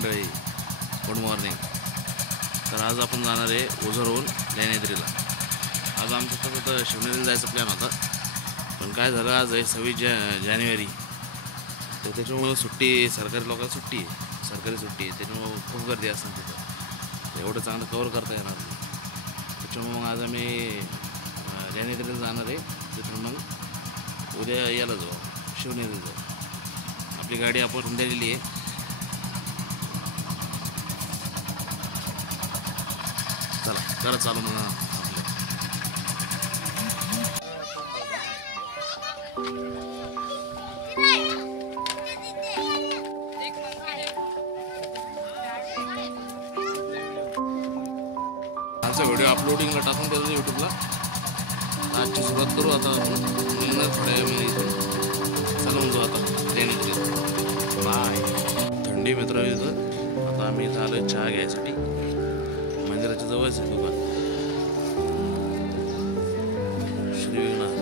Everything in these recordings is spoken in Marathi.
मंडळी, गुड मॉर्निंग. तर आज आपण जाणार आहे ओझरहून लेण्याद्रीला. आज आमचं फक्त शिवनेरीला जायचं प्लॅन होता, पण काय झालं आज आहे 26 जानेवारी, तर त्याच्यामुळं सुट्टी, सरकारी लोकांना सुट्टी आहे, सरकारी सुट्टी आहे, त्याच्यामुळं खूप गर्दी असते तिथं, एवढं चांगलं कवर करता येणार नाही. त्याच्यामुळं मग आज आम्ही लेण्याद्रीला जाणार आहे. तिथून मग उद्या याला जाऊ, शिवनेरीला जाऊ. आपली गाडी आपण दिलेली आहे. चला करा चालू मग आपलं. आजचा व्हिडिओ अपलोडिंगला टाकून द्यायचा यूट्यूबला. आजची सुरुवात करू आता आपण थोड्या वेळ इथून. चला म्हणतो आता लेण्याद्रीला. बाय. थंडी मित्र इथं. आता आम्ही इथं आलो चहा घ्यायसाठी. मंदिराच्या जवळच आहे दुकान, श्री विघ्नाथ.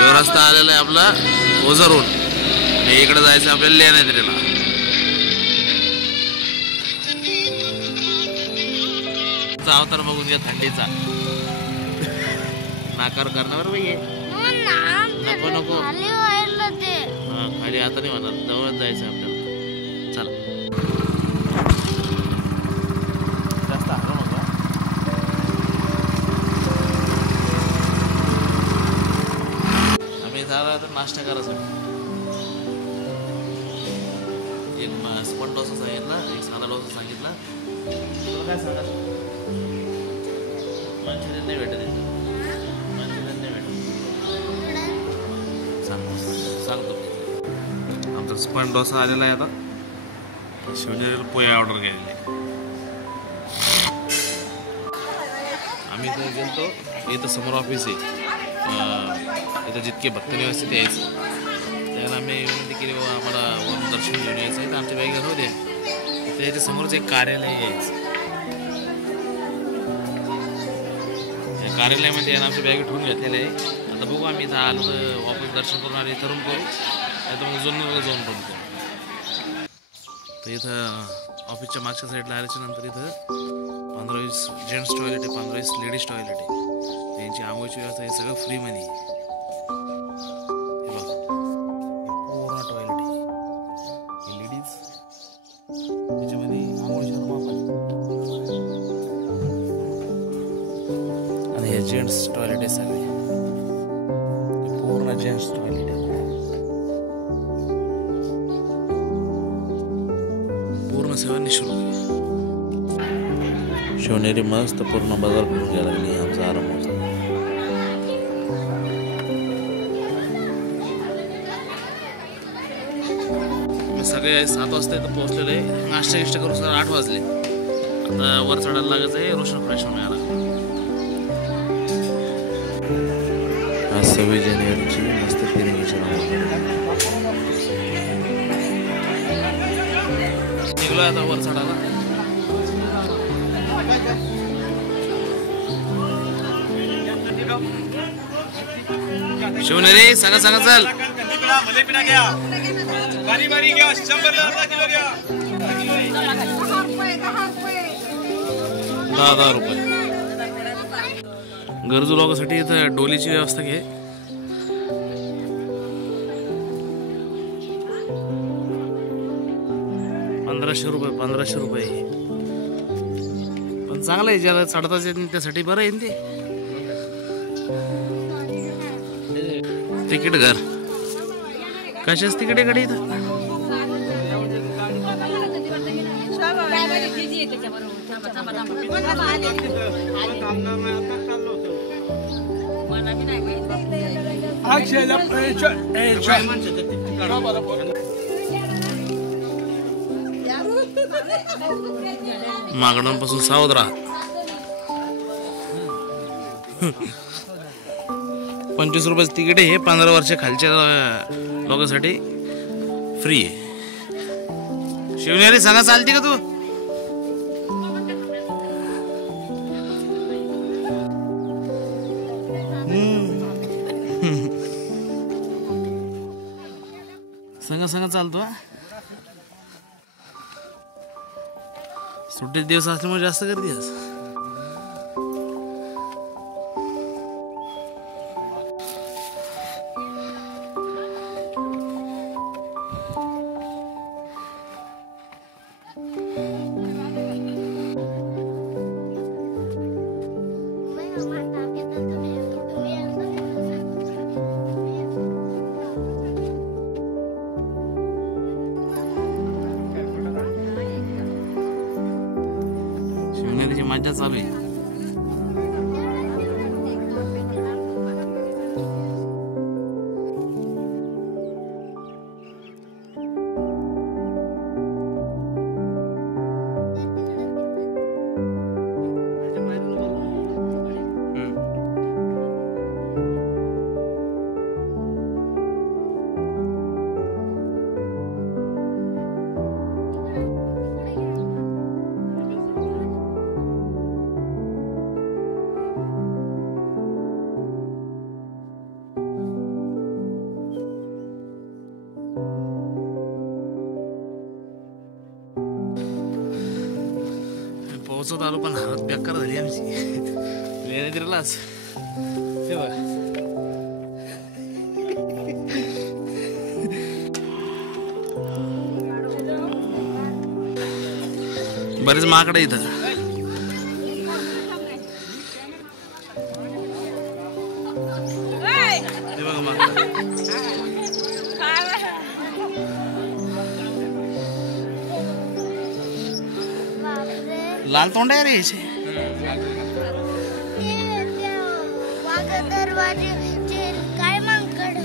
यो रस्ता आलेला आहे आपला ओझरहून. इकडे जायचं आपल्याला लेण्याद्रीला. अवतार बघून घ्या थंडीचा. नाकार करणार भाई. नको नको खाली आता नाही म्हणा, जवळच जायचं आपल्याला. चला जास्त आलो नका. आम्ही झाला तर नाश्ता करायसाठी एक स्पॉट डोसा सांगितला, एक साधा डोसा सांगितला. तुला काय सांगा, मंचुरियन नाही भेटत इथं. मंचुरियन नाही भेटत. सांगतो. आमचा स्पॉट डोसा आलेला आहे. आता शिवनेरीला पोहे ऑर्डर केलेले. आम्ही इथं गेलतो. इथं समोर ऑफिस आहे. इथं जितके भक्तनिवासी ते यायचं, त्याला आम्ही विनंती केली बाबा आम्हाला वरून दर्शन घेऊन यायचं आहे, तर आमच्या बॅग होते. त्याच्या समोरच एक कार्यालय यायचं. या कार्यालयामध्ये आमच्या बॅग ठेवून घेतलेले आहे. आता बघू आम्ही इथं आलो तर वापस दर्शन करून आले ठरवून करू, नाही तर मग जुन्नरला जाऊन पण करू. तर इथं ऑफिसच्या मागच्या साईडला आल्याच्या नंतर इथं 15-20 जेंट्स टॉयलेट आहे, 15-20 लेडीज टॉयलेट आहे. त्यांची आंघोळीची व्यवस्था हे सगळं फ्रीमध्ये. हे बघा पूर्ण टॉयलेट आहे. हे लेडीज त्याच्यामध्ये आंघोळीच्या आणि हे जेंट्स टॉयलेट आहे सगळे. पूर्ण जेंट्स टॉयलेट आहे. पूर्ण सेवा निःशुल्क आहे. शिवनेरी मस्त पूर्ण बाजार फिरून घ्यायला लागली. आमचा आराम होता. सगळे 7 वाजता इथं पोहोचलेले. नाश्ता गिष्ट करू सर 8 वाजले. आता वर चढायला लागायचं आहे. रोशन फ्रेश होऊन यायला. आज 26 जानेवारीची मस्त फिरंगीची निघलो आता वर चढायला. शिवनेरी सांगा चल. 10 रुपये. गरजू लोकांसाठी इथं डोलीची व्यवस्था घे. ₹1500 पण चांगलं आहे. ज्याला चढताच येत नाही त्यासाठी बरं आहे ते. तिकीट घर कशाच तिकीट आहे कडे इथं. मागणांपासून सावध राहा. 25 रुपयाचं तिकीट आहे. हे 15 वर्ष खालच्या लोकांसाठी फ्री आहे. शिवनेरी सांगा चालते का तू? संग संग चालतो. सुट्टीचे दिवस असल्यामुळे जास्त गर्दी आज. शिवनेरीची मज्जा चालू आहे. पोहोचत आलो पण हालत बेकार झाली आमची. लेण्याद्रीलाच बरेच माकड इथं. ते बघा माकड. लाल तोंड आहे रे याचे. काय माकड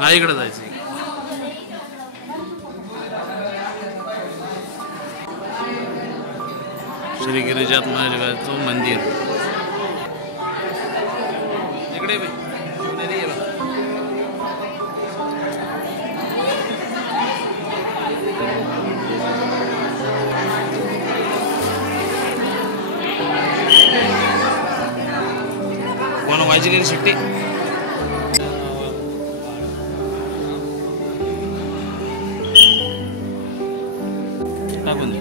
हा इकडे जायचं. श्री गिरिजात महादेवाचं मंदिर इकडे शिवनेरी आहे. कोण व्हायची सुट्टी टाकून दे.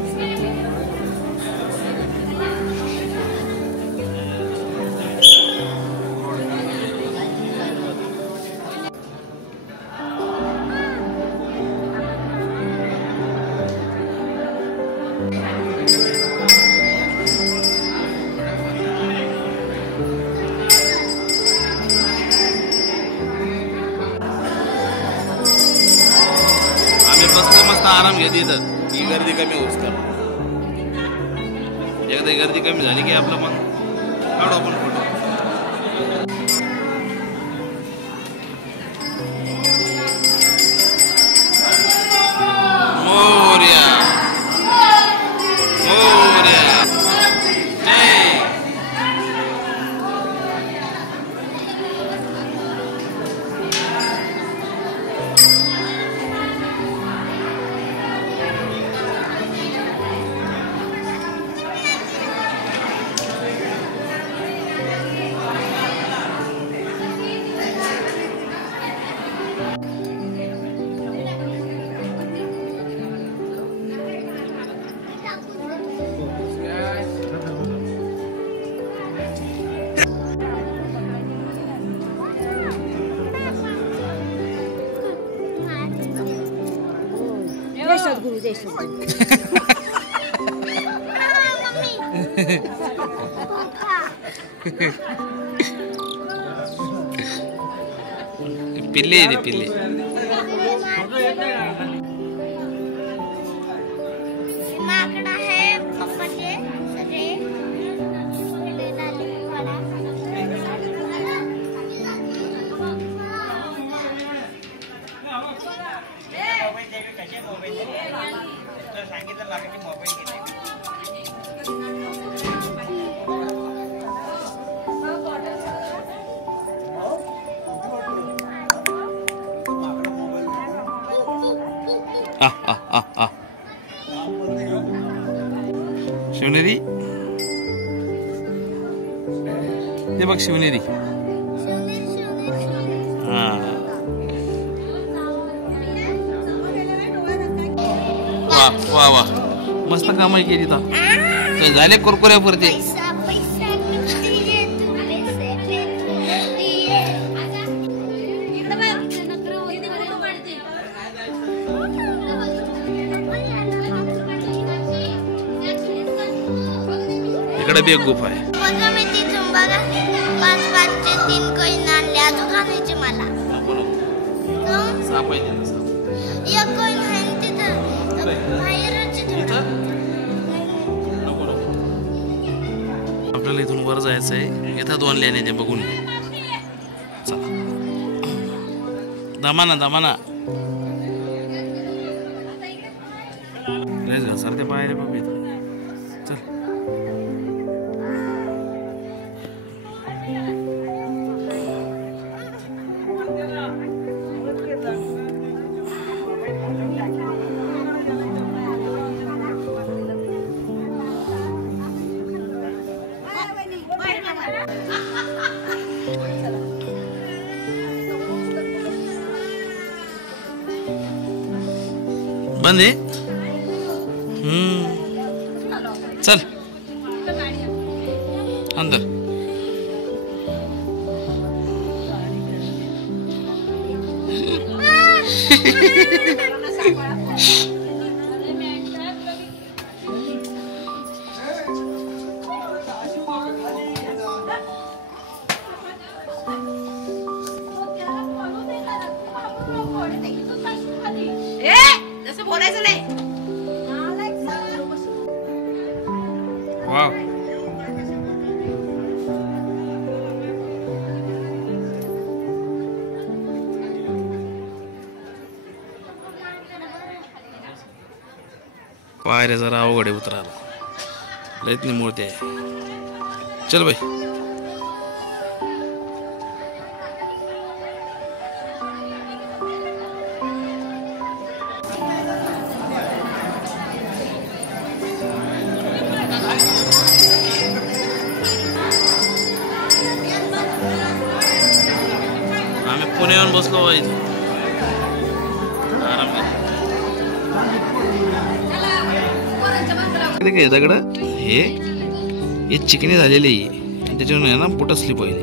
बसले मस्त आराम घेत इथं. ही गर्दी कमी होत. एकदा गर्दी कमी झाली की आपलं मन काढू आपण फोटो. मोरया मोरया जय. गुरुजय शब्द पिल्ले आहे पिल्ले. माकडा है पप्पाचे सगळे शिवनेरी ते बघ शिवनेरी. हा वा वा मस्त कामाई केली तर झाले कुरकुऱ्यापुरते. इकडे बी एक गुफा आहे. बघा मी तिथून बघा 5-5चे 3 कॉईन आणले अजून घालायचे मला. साप आहे एक कॉईन आहे तिथं बाहेरच आपल्याला इथून वर जायचं आहे. इथं 2 लेण्या ते बघून चला. दमाना दमाना सारखे पायरे बाबा इथं. चल बंद आहे. चल अंदर. बोलायचं नाही. वाव पायऱ्या जरा अवघड आहे उतरायला. लयतनी मूर्ती आहे. चल बाई. आम्ही पुण्याहून बसलो बाई आराम दगड हे चिकनी झालेली आहे त्याच्यावर ना पुटसली पहिले.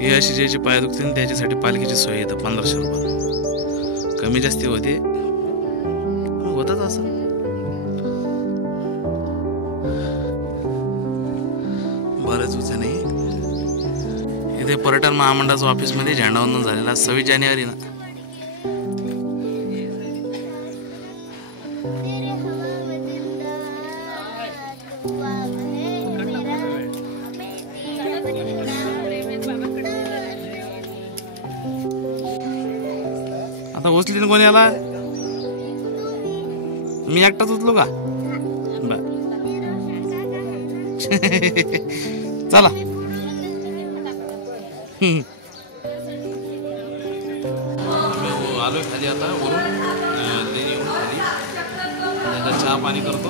हे अशी ज्याची पाय दुखते त्याच्यासाठी पालखीची सोय येतं 1500 रुपये. कमी जास्ती होते होतच असं. बरेच दिवस नाही. इथे पर्यटन महामंडळाचं ऑफिस मध्ये झेंडावंदन झालेला 26 जानेवारी ना. आता उचलीन कोणी याला. मी एकटाच उचलू का. चला आलोय खाली आता वरून येऊन खाली चहा पाणी करतो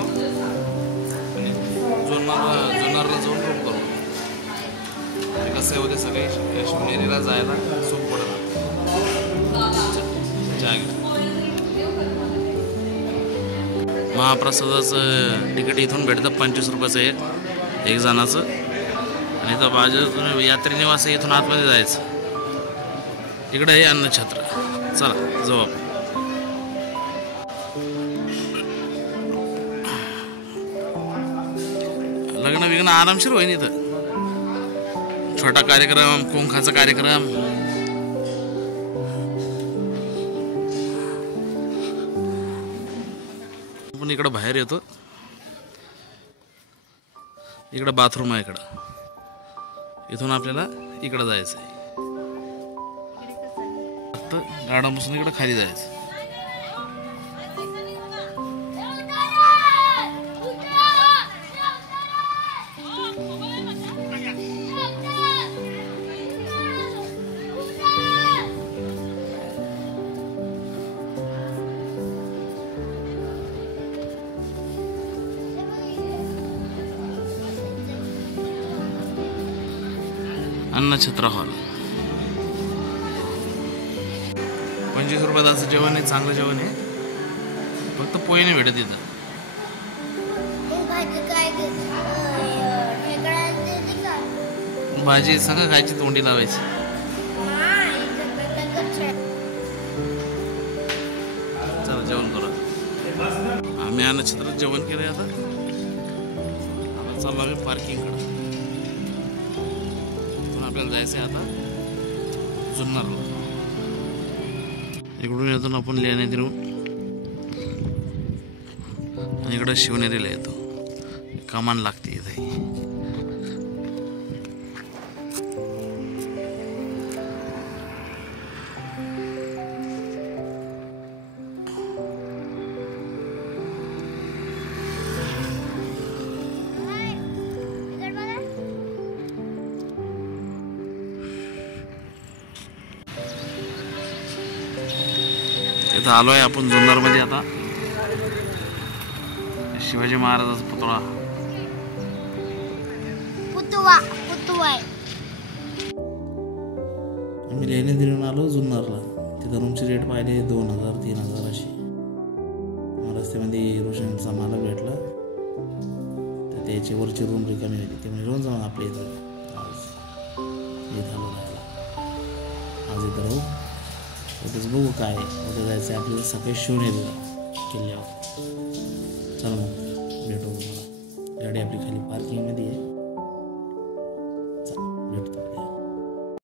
आणि जुन्नरला जाऊन रूम करतो. कसं आहे उद्या सगळे शिवनेरीला जायला सोप पडत. महाप्रसादाचं तिकीट इथून भेटतं 25 रुपयाचं एक जणाचं. आणि इथं बाजूतून यात्री निवास आहे, इथून आतमध्ये जायचं. इकडे आहे अन्नछत्र. चला जाऊ आपण. लग्न विग्न आरामशीर होईन इथं. छोटा कार्यक्रम, कुंखाचा कार्यक्रम. आपण इकडं बाहेर येतो. इकडं बाथरूम आहे. इथून आपल्याला इकडं जायचं आहे. गाडापासून इकडं खाली जायचं. अन्नछत्र हॉल. 25 रुपयाचं जेवण आहे, चांगलं जेवण आहे. फक्त पोहे नाही भेटत इथं. भाजी सगळं खायची, तोंडी लावायची. चला जेवण करू. आम्ही अन्नछत्रात जेवण केलंय. आता चाललो पार्किंगकडे. आपल्याला जायचं आहे आता जुन्नरला. इकडून येतो आपण लेण्याद्रीहून आणि इकडं शिवनेरीला येतो. कमान लागते इथे. इथं आलोय आपण जुन्नरमध्ये. आता शिवाजी महाराजाचा पुतळा. आम्ही लेण्याद्रीहून आलो जुन्नरला. तिथं रूमचे रेट पाहिले 2000-3000 अशी. रस्त्यामध्ये रोशनचा मालक भेटला तर त्याची वरची रूम रिकामी होती. ते म्हणजे रोज जाऊन आपल्या इथं आज इथं आलो राहायला. आज इथं राहू. उद्याच बघू काय. उद्या जायचं आहे आपल्याला सकाळी शिवनेरीला किल्ल्यावर. चला मग भेटू. तुम्हाला गाडी आपली खाली पार्किंगमध्ये आहे.